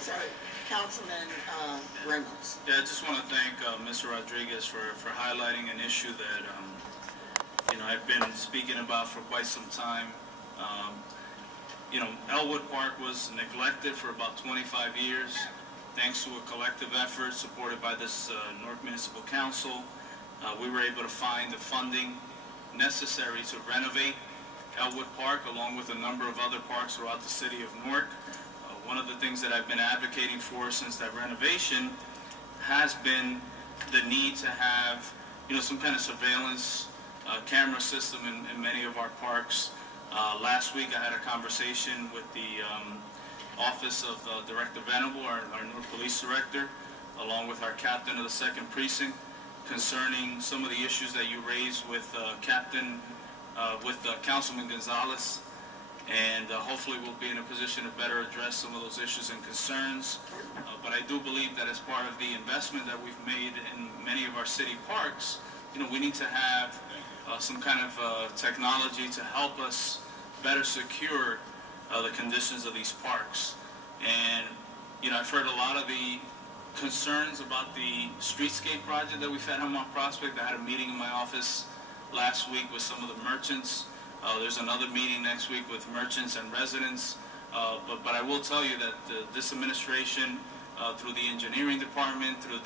sorry, Councilman Ramos. Yeah, I just want to thank Mr. Rodriguez for highlighting an issue that I've been speaking about for quite some time. Elwood Park was neglected for about 25 years. Thanks to a collective effort supported by this Newark Municipal Council, we were able to find the funding necessary to renovate Elwood Park along with a number of other parks throughout the city of Newark. One of the things that I've been advocating for since that renovation has been the need to have some kind of surveillance camera system in many of our parks. Last week I had a conversation with the Office of Director Venable, our Newark Police Director, along with our captain of the 2nd Precinct, concerning some of the issues that you raised with Councilman Gonzalez, and hopefully we'll be in a position to better address some of those issues and concerns. But I do believe that as part of the investment that we've made in many of our city parks, we need to have some kind of technology to help us better secure the conditions of these parks. And I've heard a lot of the concerns about the streetscape project that we've had on Mount Prospect. I had a meeting in my office last week with some of the merchants. There's another meeting next week with merchants and residents. But I will tell you that this administration, through the engineering department, through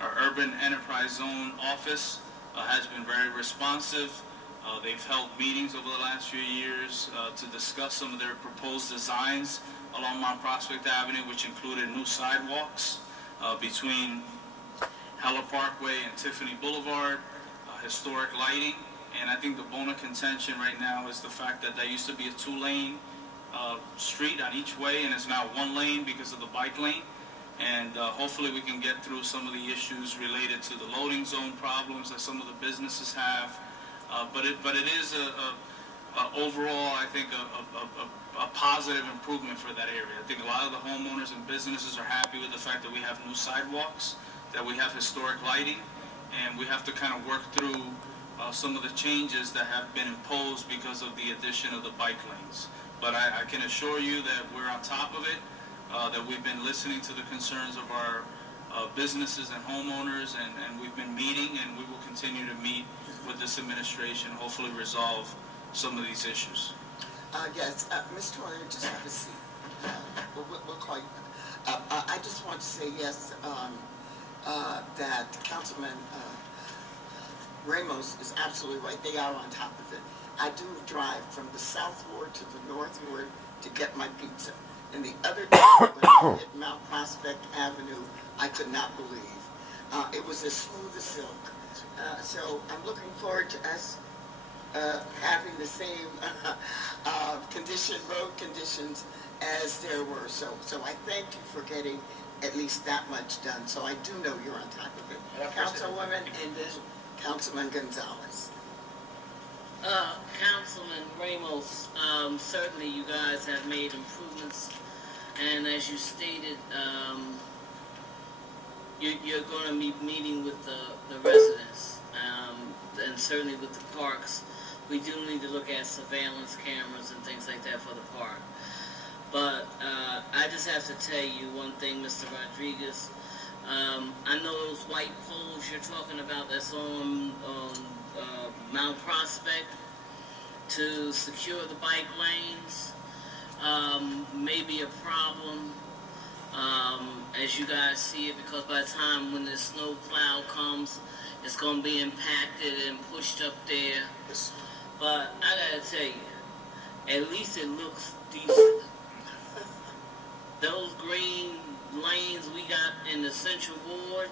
our urban enterprise zone office, has been very responsive. They've held meetings over the last few years to discuss some of their proposed designs along Mount Prospect Avenue, which included new sidewalks between Heller Parkway and Tiffany Boulevard, historic lighting, and I think the bone of contention right now is the fact that used to be a 2-lane street on each way, and it's now 1 lane because of the bike lane. And hopefully we can get through some of the issues related to the loading zone problems that some of the businesses have. But it is overall, I think, a positive improvement for that area. I think a lot of the homeowners and businesses are happy with the fact that we have new sidewalks, that we have historic lighting, and we have to kind of work through some of the changes that have been imposed because of the addition of the bike lanes. But I can assure you that we're on top of it, that we've been listening to the concerns of our businesses and homeowners, and we've been meeting, and we will continue to meet with this administration, hopefully resolve some of these issues. Yes, Ms. Toyer, just have a seat. We'll call you. I just want to say yes, that Councilman Ramos is absolutely right. They are on top of it. I do drive from the South Ward to the North Ward to get my pizza. And the other day when I hit Mount Prospect Avenue, I could not believe. It was as smooth as silk. So I'm looking forward to us having the same road conditions as there were. So I thank you for getting at least that much done. So I do know you're on top of it. Councilwoman and then Councilman Gonzalez. Councilman Ramos, certainly you guys have made improvements, and as you stated, you're going to be meeting with the residents, and certainly with the parks. We do need to look at surveillance cameras and things like that for the park. But I just have to tell you one thing, Mr. Rodriguez. I know those white poles you're talking about that's on Mount Prospect to secure the bike lanes may be a problem as you guys see it, because by the time when the snow plow comes, it's going to be impacted and pushed up there. But I gotta tell you, at least it looks decent. Those green lanes we got in the Central Ward,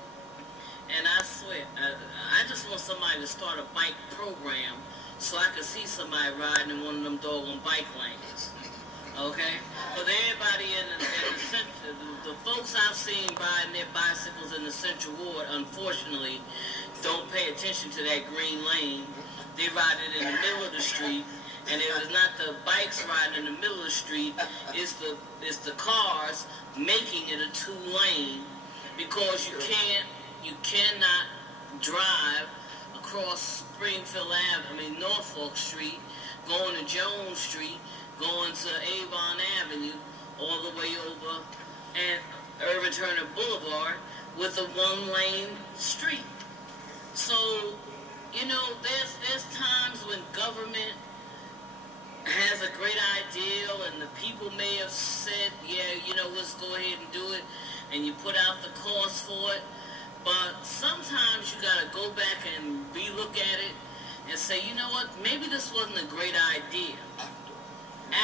and I swear, I just want somebody to start a bike program so I could see somebody riding in one of them doggone bike lanes. Okay? But everybody in the Central, the folks I've seen riding their bicycles in the Central Ward, unfortunately, don't pay attention to that green lane. They ride it in the middle of the street, and it is not the bikes riding in the middle of the street, it's the cars making it a 2-lane, because you cannot drive across Springfield Avenue, Norfolk Street, going to Jones Street, going to Avon Avenue, all the way over Turner Boulevard with a one-lane street. So, you know, there's times when government has a great idea and the people may have said, yeah, you know, let's go ahead and do it, and you put out the cost for it. But sometimes you gotta go back and relook at it and say, you know what, maybe this wasn't a great idea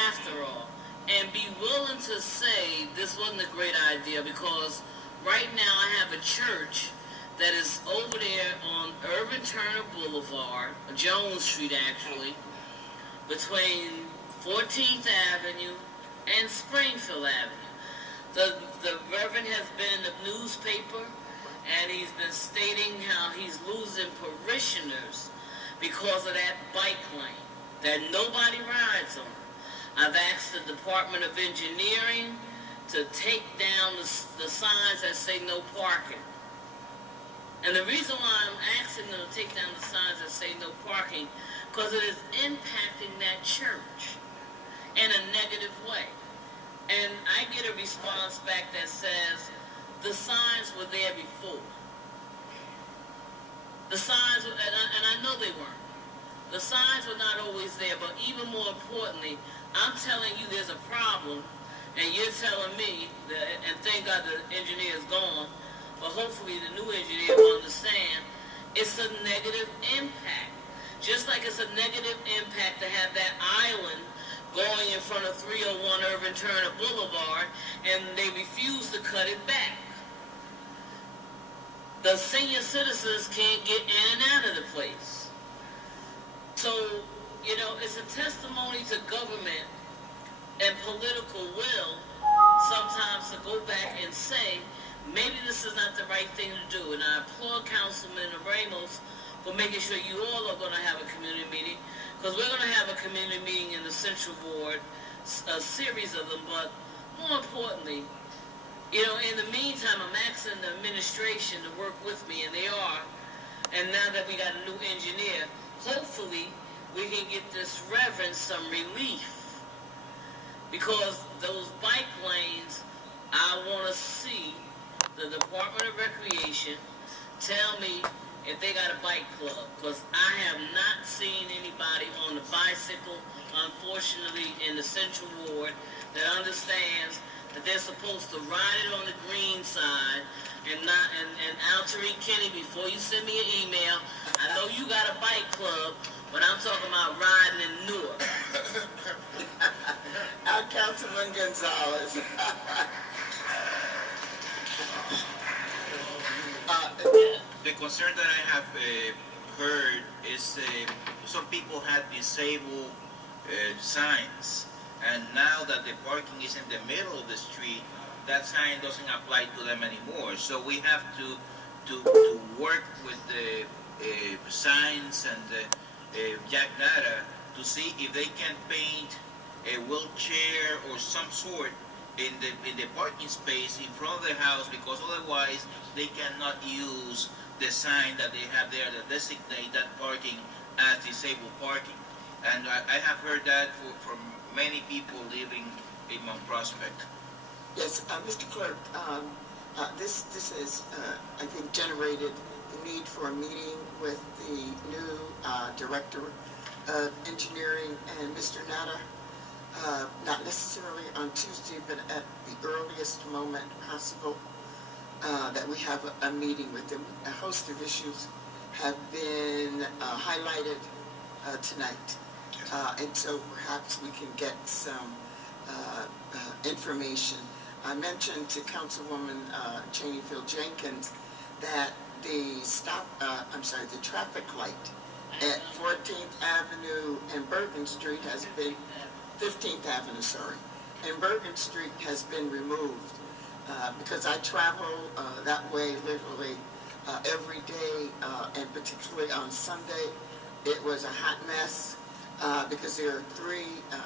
after all. And be willing to say this wasn't a great idea, because right now I have a church that is over there on Irvin Turner Boulevard, Jones Street actually, between 14th Avenue and Springfield Avenue. The Reverend has been in the newspaper, and he's been stating how he's losing parishioners because of that bike lane that nobody rides on. I've asked the Department of Engineering to take down the signs that say no parking. And the reason why I'm asking them to take down the signs that say no parking, because it is impacting that church in a negative way. And I get a response back that says, the signs were there before. The signs, and I know they weren't. The signs were not always there, but even more importantly, I'm telling you there's a problem, and you're telling me, that, and thank God the engineer is gone, but hopefully the new engineer will understand, it's a negative impact. Just like it's a negative impact to have that island going in front of 301 Irvin Turner Boulevard, and they refuse to cut it back. The senior citizens can't get in and out of the place. So, you know, it's a testimony to government and political will sometimes to go back and say, maybe this is not the right thing to do. And I applaud Councilman Ramos for making sure you all are going to have a community meeting, because we're going to have a community meeting in the Central Ward, a series of them, but more importantly, you know, in the meantime, I'm asking the administration to work with me, and they are. And now that we got a new engineer, hopefully we can get this reverend some relief. Because those bike lanes, I want to see the Department of Recreation tell me if they got a bike club. Because I have not seen anybody on the bicycle, unfortunately, in the Central Ward that understands that they're supposed to ride it on the green side and not, and Altair Kenny, before you send me an email, I know you got a bike club, but I'm talking about riding in Newark. Our Councilman Gonzalez. The concern that I have heard is some people had disabled signs, and now that the parking is in the middle of the street, that sign doesn't apply to them anymore. So we have to work with the signs and Jack Nada to see if they can paint a wheelchair or some sort in the parking space in front of the house, because otherwise they cannot use the sign that they have there that designate that parking as disabled parking. And I have heard that from many people living in Mount Prospect. Yes, Mr. Clerk, this has, I think, generated the need for a meeting with the new Director of Engineering and Mr. Nada, not necessarily on Tuesday, but at the earliest moment possible, that we have a meeting with them. A host of issues have been highlighted tonight. And so perhaps we can get some information. I mentioned to Councilwoman Chaneyfield-Jenkins that the the traffic light at 14th Avenue and Bergen Street has been, 15th Avenue, sorry, and Bergen Street has been removed because I travel that way literally every day, and particularly on Sunday. It was a hot mess. Because there are 3,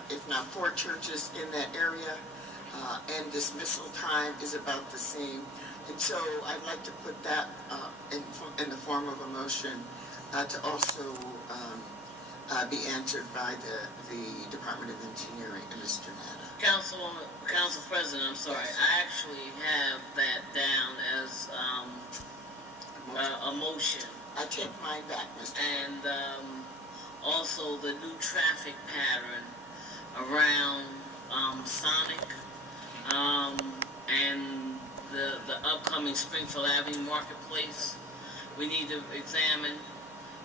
if not 4 churches in that area, and dismissal time is about the same. And so I'd like to put that in the form of a motion to also be answered by the Department of Engineering and Mr. Nada. Council President, I'm sorry. Yes. I actually have that down as a motion. I take mine back, Mr. And also the new traffic pattern around Sonic and the upcoming Springfield Avenue Marketplace. We need to examine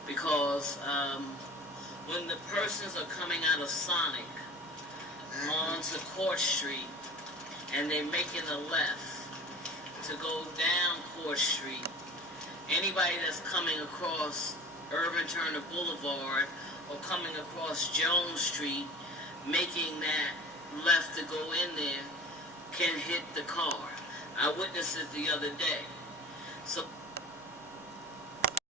because when the persons are coming out of Sonic onto Court Street and they're making a left to go down Court Street, anybody that's coming across Irvin Turner Boulevard or coming across Jones Street, making that left to go in there, can hit the car. I witnessed it the other day. So